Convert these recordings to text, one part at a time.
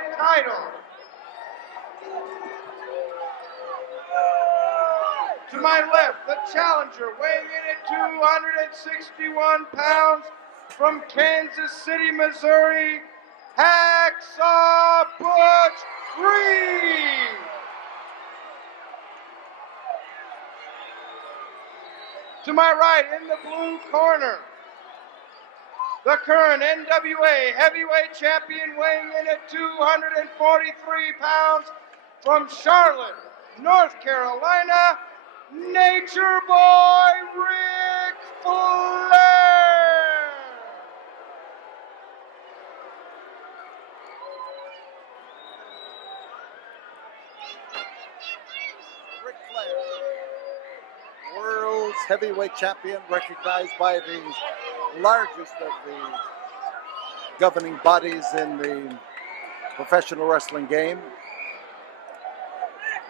heavyweight title. To my left, the challenger, weighing in at 261 pounds, from Kansas City, Missouri, Hacksaw Butch Reed. To my right, in the blue corner, the current NWA heavyweight champion, weighing in at 243 pounds, from Charlotte, North Carolina, Nature Boy Ric Flair. Ric Flair, world's heavyweight champion, recognized by the largest of the governing bodies in the professional wrestling game,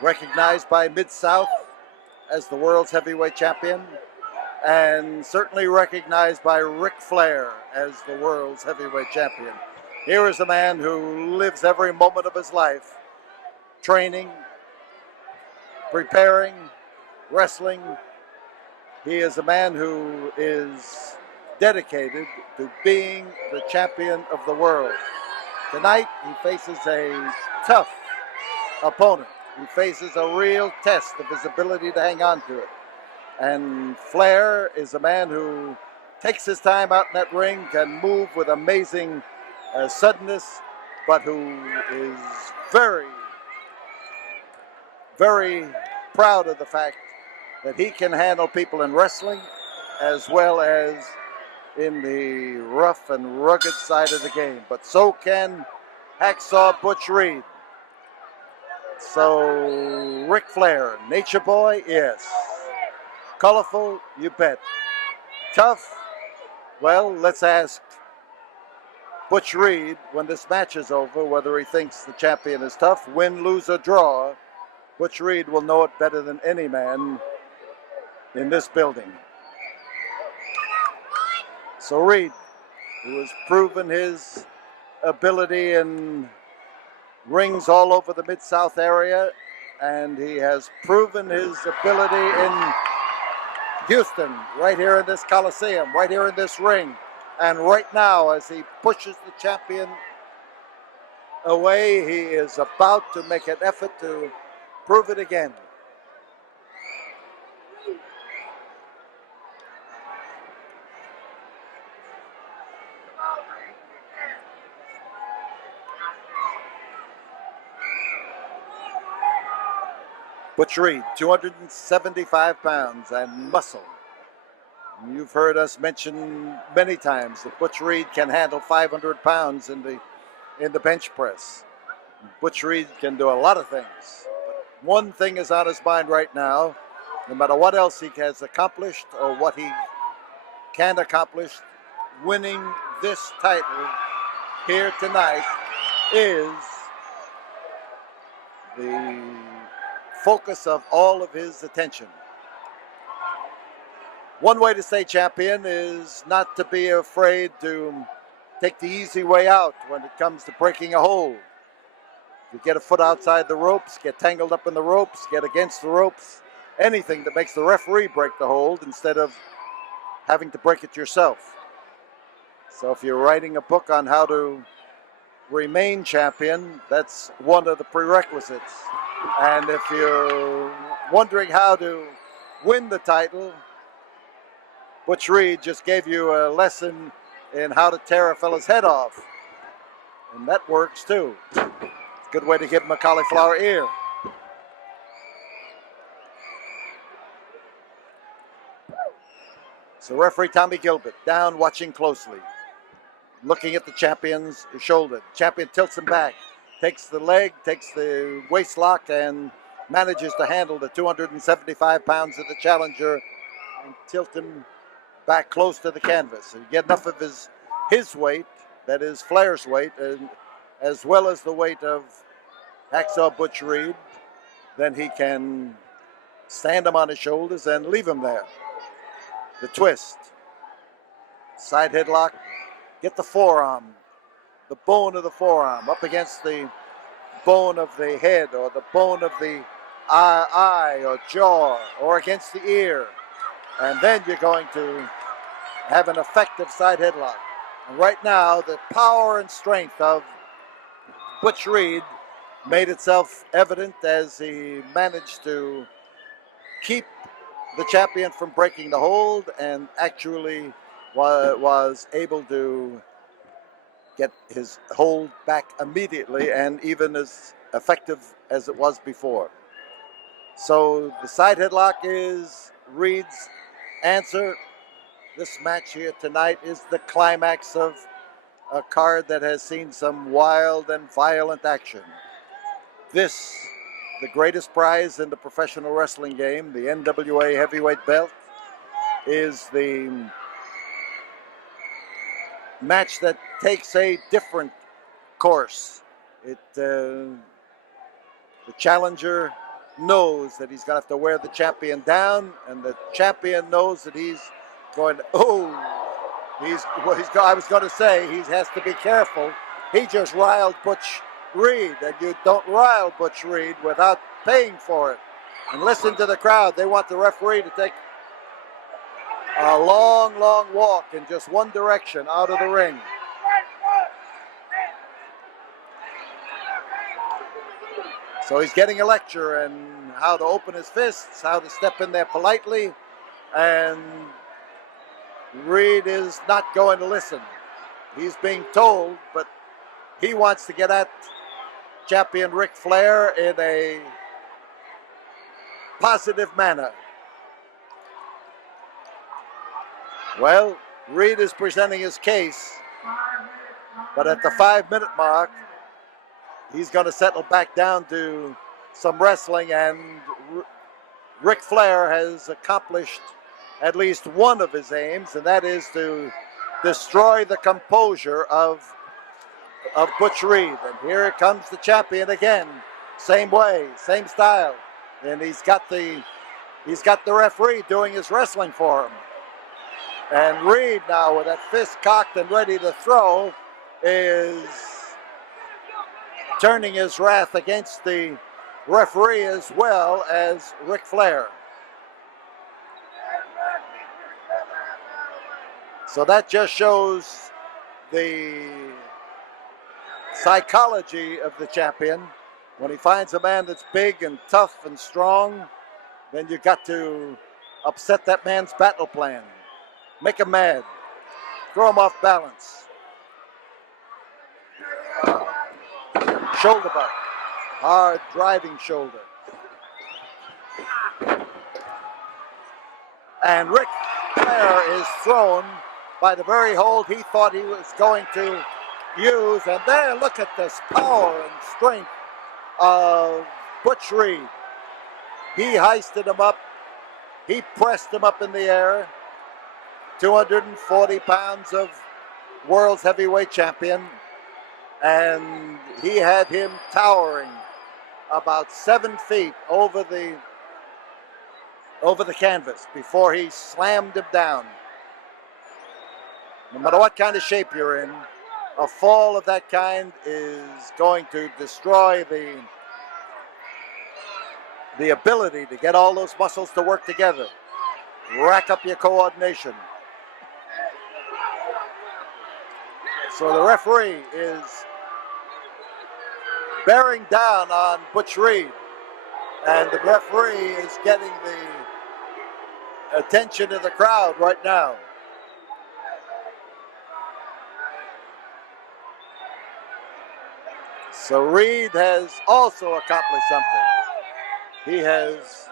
recognized by Mid-South as the world's heavyweight champion, and certainly recognized by Ric Flair as the world's heavyweight champion. Here is a man who lives every moment of his life training, preparing, wrestling. He is a man who is dedicated to being the champion of the world. Tonight, he faces a tough opponent. He faces a real test of his ability to hang on to it. And Flair is a man who takes his time out in that ring, can move with amazing suddenness, but who is very, very proud of the fact that he can handle people in wrestling as well as in the rough and rugged side of the game. But so can Hacksaw Butch Reed. So Ric Flair, Nature Boy, yes. Colorful, you bet. Tough, well, let's ask Butch Reed when this match is over whether he thinks the champion is tough. Win, lose, or draw, Butch Reed will know it better than any man in this building. So Reed, who has proven his ability in rings all over the Mid-South area, and he has proven his ability in Houston, right here in this Coliseum, right here in this ring. And right now, as he pushes the champion away, he is about to make an effort to prove it again. Butch Reed, 275 pounds and muscle. You've heard us mention many times that Butch Reed can handle 500 pounds in the bench press. Butch Reed can do a lot of things. But one thing is on his mind right now, no matter what else he has accomplished or what he can accomplish, winning this title here tonight is the focus of all of his attention. One way to stay champion is not to be afraid to take the easy way out when it comes to breaking a hold. You get a foot outside the ropes, get tangled up in the ropes, get against the ropes, anything that makes the referee break the hold instead of having to break it yourself. So if you're writing a book on how to remain champion, that's one of the prerequisites. And if you're wondering how to win the title, Butch Reed just gave you a lesson in how to tear a fella's head off. And that works too. It's a good way to give him a cauliflower ear. So referee Tommy Gilbert down watching closely. Looking at the champion's shoulder. The champion tilts him back. Takes the leg, takes the waist lock, and manages to handle the 275 pounds of the challenger and tilt him back close to the canvas. So you get enough of his weight, that is Flair's weight, and as well as the weight of Hacksaw Butch Reed, then he can stand him on his shoulders and leave him there. The twist. Side headlock. Get the forearm the bone of the forearm, up against the bone of the head or the bone of the eye or jaw or against the ear. And then you're going to have an effective side headlock. And right now, the power and strength of Butch Reed made itself evident as he managed to keep the champion from breaking the hold and actually was able to get his hold back immediately and even as effective as it was before. So the side headlock is Reed's answer. This match here tonight is the climax of a card that has seen some wild and violent action. This, the greatest prize in the professional wrestling game, the NWA heavyweight belt, is the match that takes a different course. The challenger knows that he's going to have to wear the champion down, and the champion knows that he's going to, I was going to say he has to be careful. He just riled Butch Reed, and you don't rile Butch Reed without paying for it. And listen to the crowd. They want the referee to take a long, long walk in just one direction out of the ring. So he's getting a lecture on how to open his fists, how to step in there politely, and Reed is not going to listen. He's being told, but he wants to get at champion Ric Flair in a positive manner. Well, Reed is presenting his case, but at the 5-minute mark, he's going to settle back down to some wrestling, and Ric Flair has accomplished at least one of his aims, and that is to destroy the composure of Butch Reed. And here comes the champion again, same way, same style, and he's got the referee doing his wrestling for him. And Reed now, with that fist cocked and ready to throw, is turning his wrath against the referee as well as Ric Flair. So that just shows the psychology of the champion. When he finds a man that's big and tough and strong, then you got to upset that man's battle plan. Make him mad. Throw him off balance. Shoulder butt. Hard driving shoulder. And Ric Flair is thrown by the very hold he thought he was going to use. And there, look at this power and strength of Butch Reed. He heisted him up. He pressed him up in the air. 240 pounds of world's heavyweight champion. And he had him towering about 7 feet over the canvas before he slammed him down. No matter what kind of shape you're in, a fall of that kind is going to destroy the ability to get all those muscles to work together. Rack up your coordination. So the referee is bearing down on Butch Reed, and the referee is getting the attention of the crowd right now. So Reed has also accomplished something. He has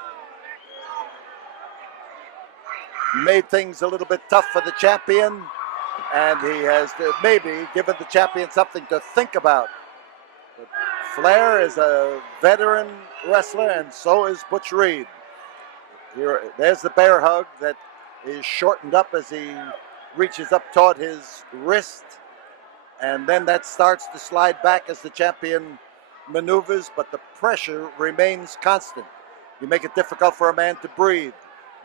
made things a little bit tough for the champion, and he has maybe given the champion something to think about. But Flair is a veteran wrestler, and so is Butch Reed. There's the bear hug that is shortened up as he reaches up toward his wrist, and then that starts to slide back as the champion maneuvers, but the pressure remains constant. You make it difficult for a man to breathe.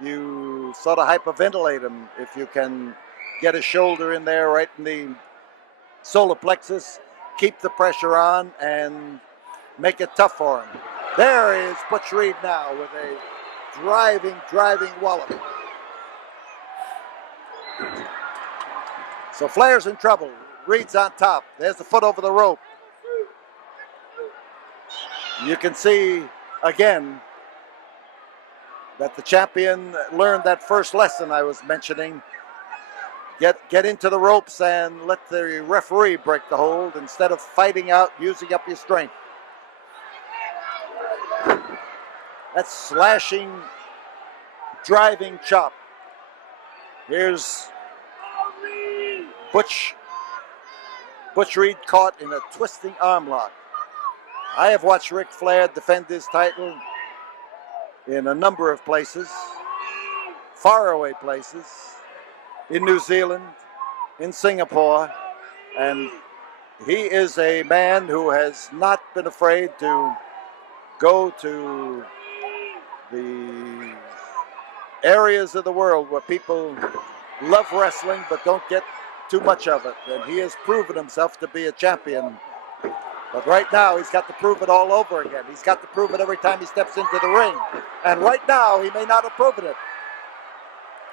You sort of hyperventilate him if you can get a shoulder in there right in the solar plexus, keep the pressure on, and make it tough for him. There is Butch Reed now with a driving wallop. So Flair's in trouble. Reed's on top. There's the foot over the rope. You can see again that the champion learned that first lesson I was mentioning. Get into the ropes and let the referee break the hold instead of fighting out, using up your strength. That's slashing, driving chop. Here's Butch Reed caught in a twisting arm lock. I have watched Ric Flair defend his title in a number of places, faraway places, in New Zealand, in Singapore, and he is a man who has not been afraid to go to the areas of the world where people love wrestling but don't get too much of it. And he has proven himself to be a champion. But right now, he's got to prove it all over again. He's got to prove it every time he steps into the ring. And right now, he may not have proven it.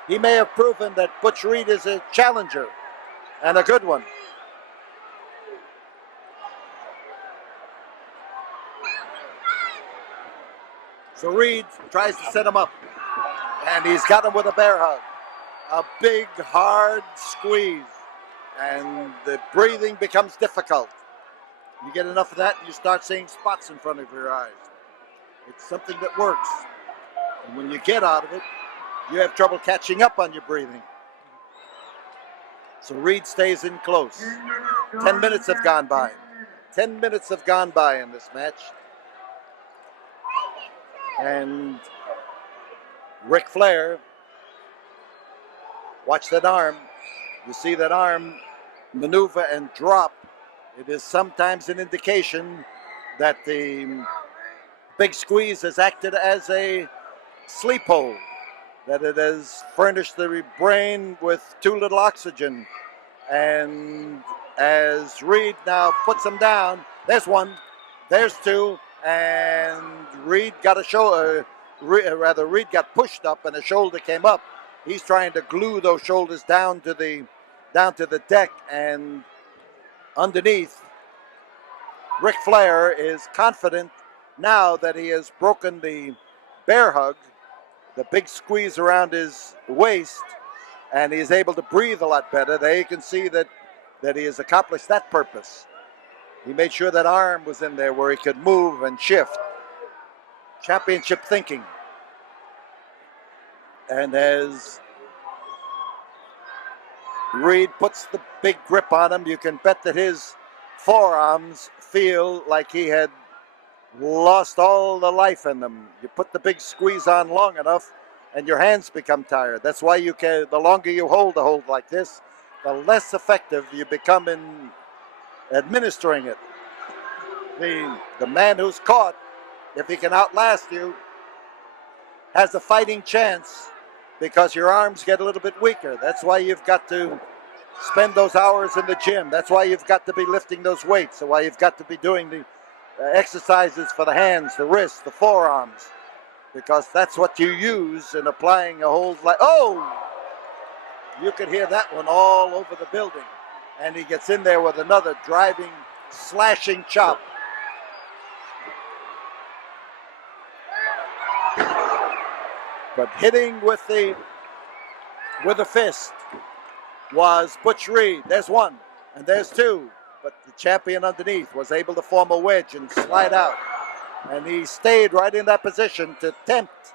He may have proven that Butch Reed is a challenger, and a good one. So Reed tries to set him up, and he's got him with a bear hug. A big, hard squeeze, and the breathing becomes difficult. You get enough of that, and you start seeing spots in front of your eyes. It's something that works. And when you get out of it, you have trouble catching up on your breathing. So Reed stays in close. 10 minutes have gone by. 10 minutes have gone by in this match. And Ric Flair, watch that arm. You see that arm maneuver and drop. It is sometimes an indication that the big squeeze has acted as a sleep hold, that it has furnished the brain with too little oxygen. And as Reed now puts him down, there's one, there's two, and Reed got Reed got pushed up and the shoulder came up. He's trying to glue those shoulders down to the deck, and underneath, Ric Flair is confident now that he has broken the bear hug, the big squeeze around his waist, and he's able to breathe a lot better. There you can see that he has accomplished that purpose. He made sure that arm was in there where he could move and shift. Championship thinking. And as Reed puts the big grip on him, you can bet that his forearms feel like he had lost all the life in them. You put the big squeeze on long enough and your hands become tired. That's why the longer you hold the hold like this, the less effective you become in administering it. The man who's caught, if he can outlast you, has a fighting chance because your arms get a little bit weaker. That's why you've got to spend those hours in the gym. That's why you've got to be lifting those weights. That's why you've got to be doing the exercises for the hands, the wrists, the forearms, because that's what you use in applying a hold like, oh! You could hear that one all over the building. And he gets in there with another driving, slashing chop. But hitting with the fist was Butch Reed. There's one, and there's two. But the champion underneath was able to form a wedge and slide out. And he stayed right in that position to tempt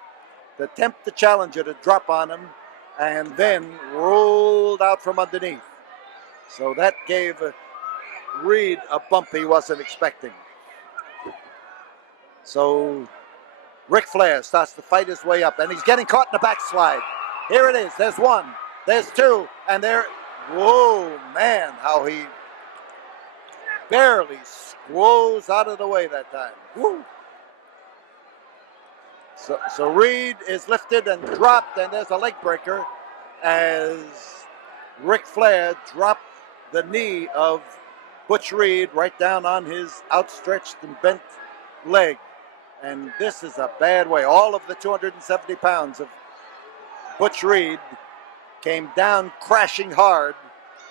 the challenger to drop on him, and then rolled out from underneath. So that gave Reed a bump he wasn't expecting. So Ric Flair starts to fight his way up, and he's getting caught in the backslide. Here it is. There's one. There's two. And there. Whoa, man, how he barely squoze out of the way that time. Woo. So Reed is lifted and dropped, and there's a leg breaker as Ric Flair dropped the knee of Butch Reed right down on his outstretched and bent leg. And this is a bad way. All of the 270 pounds of Butch Reed came down crashing hard,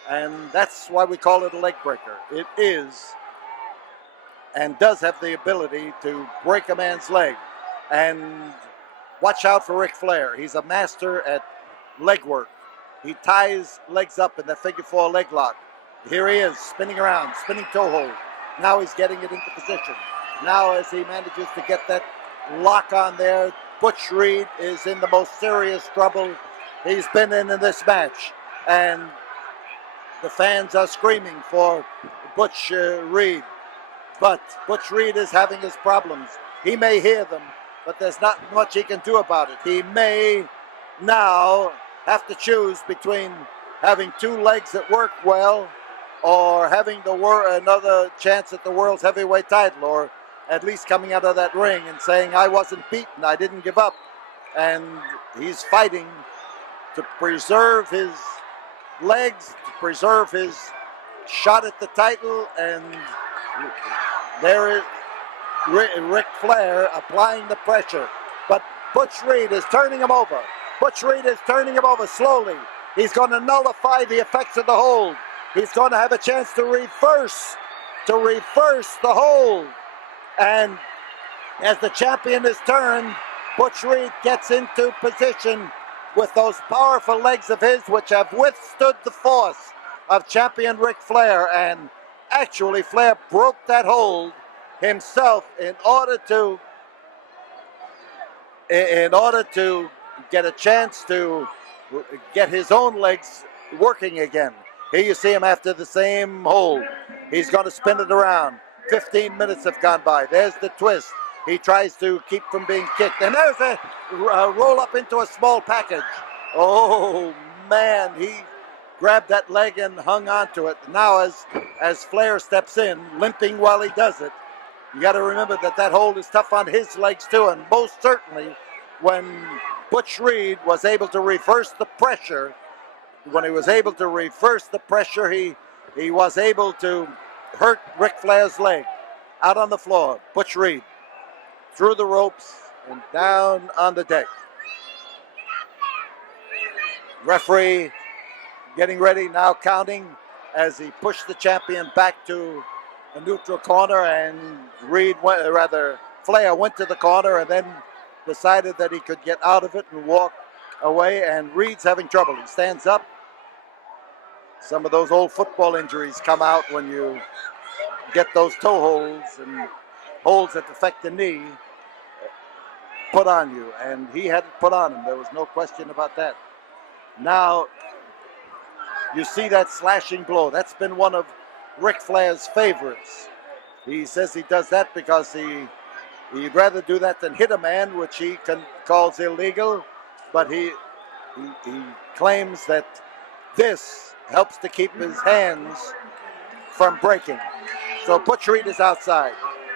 and that's why we call it a leg breaker. It is and does have the ability to break a man's leg. And watch out for Ric Flair. He's a master at leg work. He ties legs up in the figure four leg lock. Here he is, spinning around, spinning toe hold. Now he's getting it into position. Now as he manages to get that lock on there, Butch Reed is in the most serious trouble he's been in this match. And the fans are screaming for Butch Reed. But Butch Reed is having his problems. He may hear them, but there's not much he can do about it. He may now have to choose between having two legs that work well or having another chance at the world's heavyweight title, or at least coming out of that ring and saying, I wasn't beaten, I didn't give up. And he's fighting to preserve his legs, to preserve his shot at the title, and there is Ric Flair applying the pressure. But Butch Reed is turning him over. Butch Reed is turning him over slowly. He's going to nullify the effects of the hold. He's going to have a chance to reverse the hold. And as the champion is turned, Butch Reed gets into position with those powerful legs of his, which have withstood the force of champion Ric Flair. And actually, Flair broke that hold himself in order to get a chance to get his own legs working again. Here you see him after the same hold. He's going to spin it around. 15 minutes have gone by. There's the twist. He tries to keep from being kicked. And there's a roll up into a small package. Oh, man. He grabbed that leg and hung on to it. Now as Flair steps in, limping while he does it, you got to remember that hold is tough on his legs too. And most certainly when Butch Reed was able to reverse the pressure, he was able to hurt Ric Flair's leg. Out on the floor, Butch Reed through the ropes and down on the deck. Referee getting ready, now counting as he pushed the champion back to a neutral corner, and Flair went to the corner and then decided that he could get out of it and walk away, and Reed's having trouble. He stands up. Some of those old football injuries come out when you get those toe holds and holds that affect the knee put on you, and he had it put on him. There was no question about that. Now, you see that slashing blow. That's been one of Ric Flair's favorites. He says he does that because he'd rather do that than hit a man, which he calls illegal, but he claims that this helps to keep his hands from breaking. So Butch Reed is outside,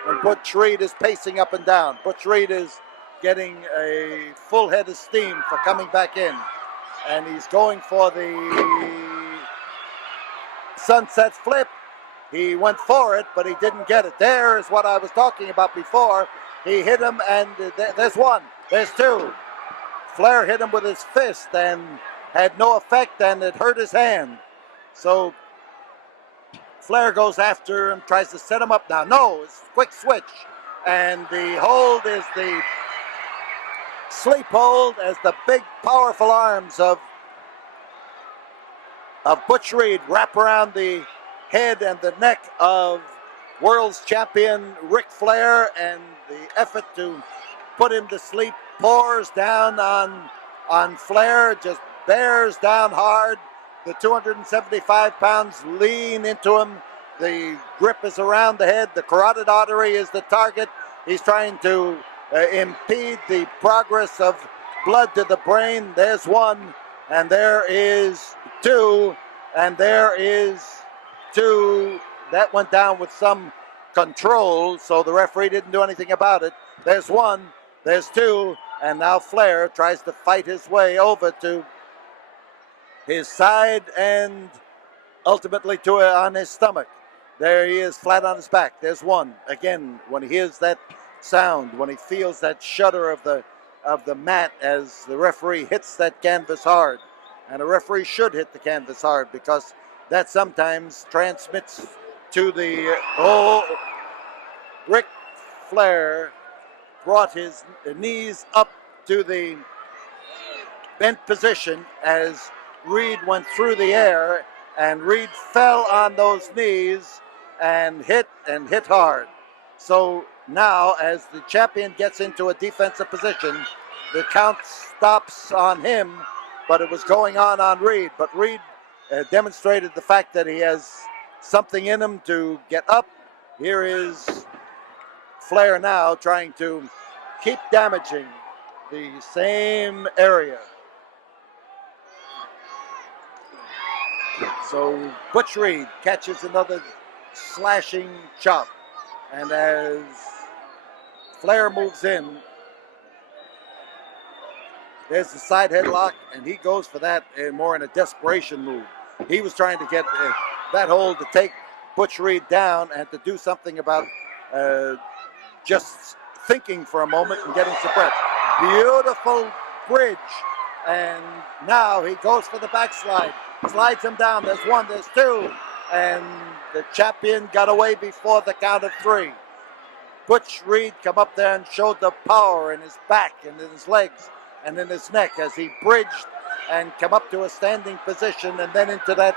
and Butch Reed is pacing up and down. Butch Reed is getting a full head of steam for coming back in, and he's going for the sunset flip. He went for it, but he didn't get it. There is what I was talking about before. He hit him, and there's one, there's two. Flair hit him with his fist and had no effect, and it hurt his hand. So Flair goes after him, tries to set him up now. No, it's a quick switch. And the hold is the sleep hold as the big, powerful arms of Butch Reed wrap around the head and the neck of world's champion Ric Flair, and the effort to put him to sleep pours down on Flair, just bears down hard. The 275 pounds lean into him. The grip is around the head. The carotid artery is the target. He's trying to impede the progress of blood to the brain. There's one, and there is two, and there is two. That went down with some control, so the referee didn't do anything about it. There's one, there's two, and now Flair tries to fight his way over to his side and ultimately on his stomach. There he is, flat on his back. There's one. Again, when he hears that sound, when he feels that shudder of the mat as the referee hits that canvas hard. And a referee should hit the canvas hard because that sometimes transmits to the Ric Flair brought his knees up to the bent position as Reed went through the air, and Reed fell on those knees and hit hard. So now, as the champion gets into a defensive position, the count stops on him, but it was going on Reed. But Reed demonstrated the fact that he has something in him to get up. Here is Flair now trying to keep damaging the same area. So Butch Reed catches another slashing chop. And as Flair moves in, there's the side headlock, and he goes for that more in a desperation move. He was trying to get that hold to take Butch Reed down and to do something about just thinking for a moment and getting some breath. Beautiful bridge. And now he goes for the backslide. Slides him down. There's one, there's two. And the champion got away before the count of three. Butch Reed come up there and showed the power in his back and in his legs and in his neck as he bridged and come up to a standing position and then into that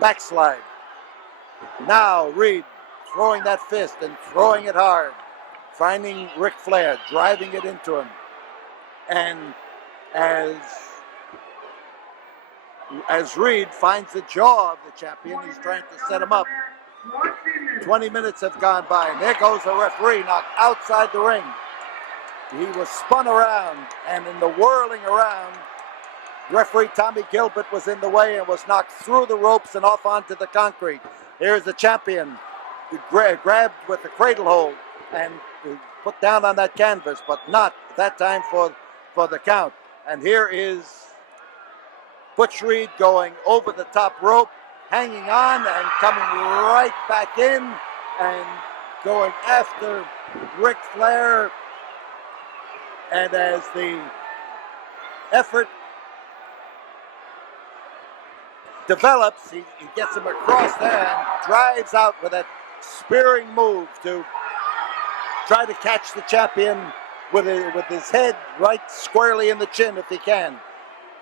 backslide. Now Reed throwing that fist and throwing it hard, finding Ric Flair, driving it into him. And as Reed finds the jaw of the champion, he's trying to set him up. 20 minutes have gone by, and there goes the referee, knocked outside the ring. He was spun around, and in the whirling around, referee Tommy Gilbert was in the way and was knocked through the ropes and off onto the concrete. Here's the champion, grabbed with the cradle hold and put down on that canvas, but not that time for the count. And here is Butch Reed going over the top rope, hanging on and coming right back in and going after Ric Flair. And as the effort develops, he gets him across there and drives out with that spearing move to try to catch the champion with his head right squarely in the chin if he can.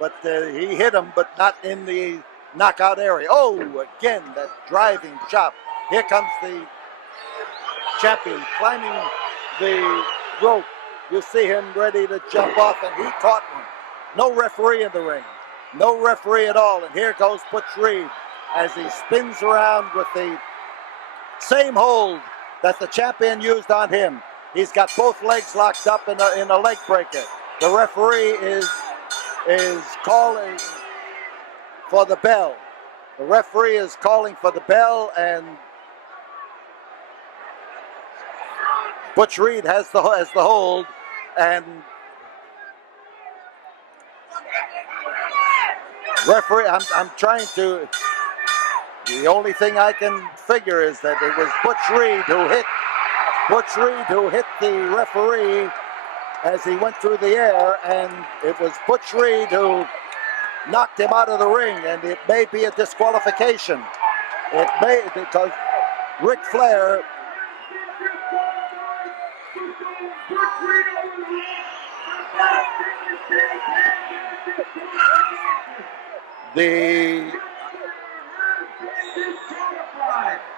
But he hit him, but not in the knockout area. Oh, again, that driving chop. Here comes the champion climbing the rope. You see him ready to jump off, and he caught one. No referee in the ring. No referee at all. And here goes Butch Reed as he spins around with the same hold that the champion used on him. He's got both legs locked up in a leg breaker. The referee is calling for the bell. The referee is calling for the bell, and Butch Reed has the hold, and referee, I'm trying to, the only thing I can figure is that it was Butch Reed who hit the referee as he went through the air, and it was Butch Reed who knocked him out of the ring, and it may be a disqualification. It may, because Ric Flair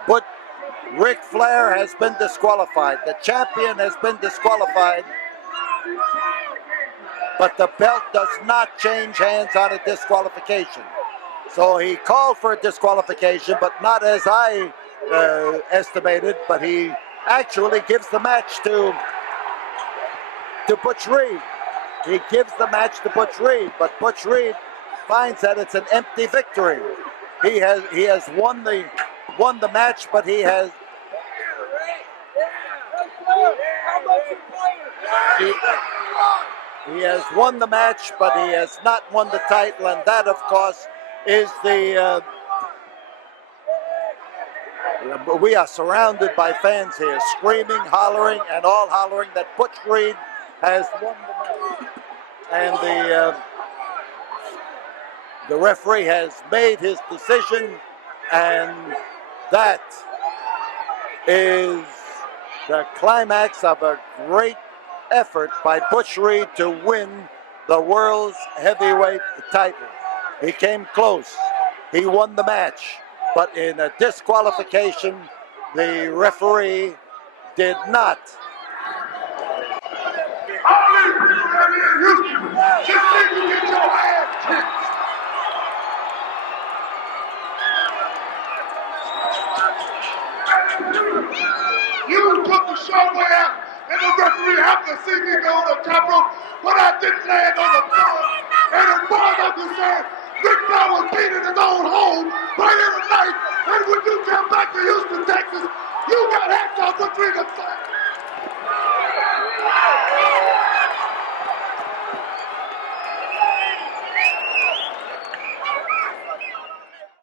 but Ric Flair has been disqualified. The champion has been disqualified, but the belt does not change hands on a disqualification. So he called for a disqualification, but not as I estimated, but he actually gives the match to Butch Reed. He gives the match to Butch Reed, but Butch Reed finds that it's an empty victory. He has won the match, but he has won the match, but he has not won the title, and that, of course, is the We are surrounded by fans here, screaming, hollering, and all hollering that Butch Reed has won the match. And the referee has made his decision, and that is the climax of a great effort by Butch Reed to win the world's heavyweight title. He came close. He won the match, but in a disqualification, the referee did not. All these people down here in Houston just need to get your ass kicked. You took the short way out, and the referee happened to see me go on the top rope, but I didn't land on the floor. And as far as I'm concerned, Rick Flair was beating his own home right in the night. And when you come back to Houston, Texas, you got hacksaw Butch Reed to fight.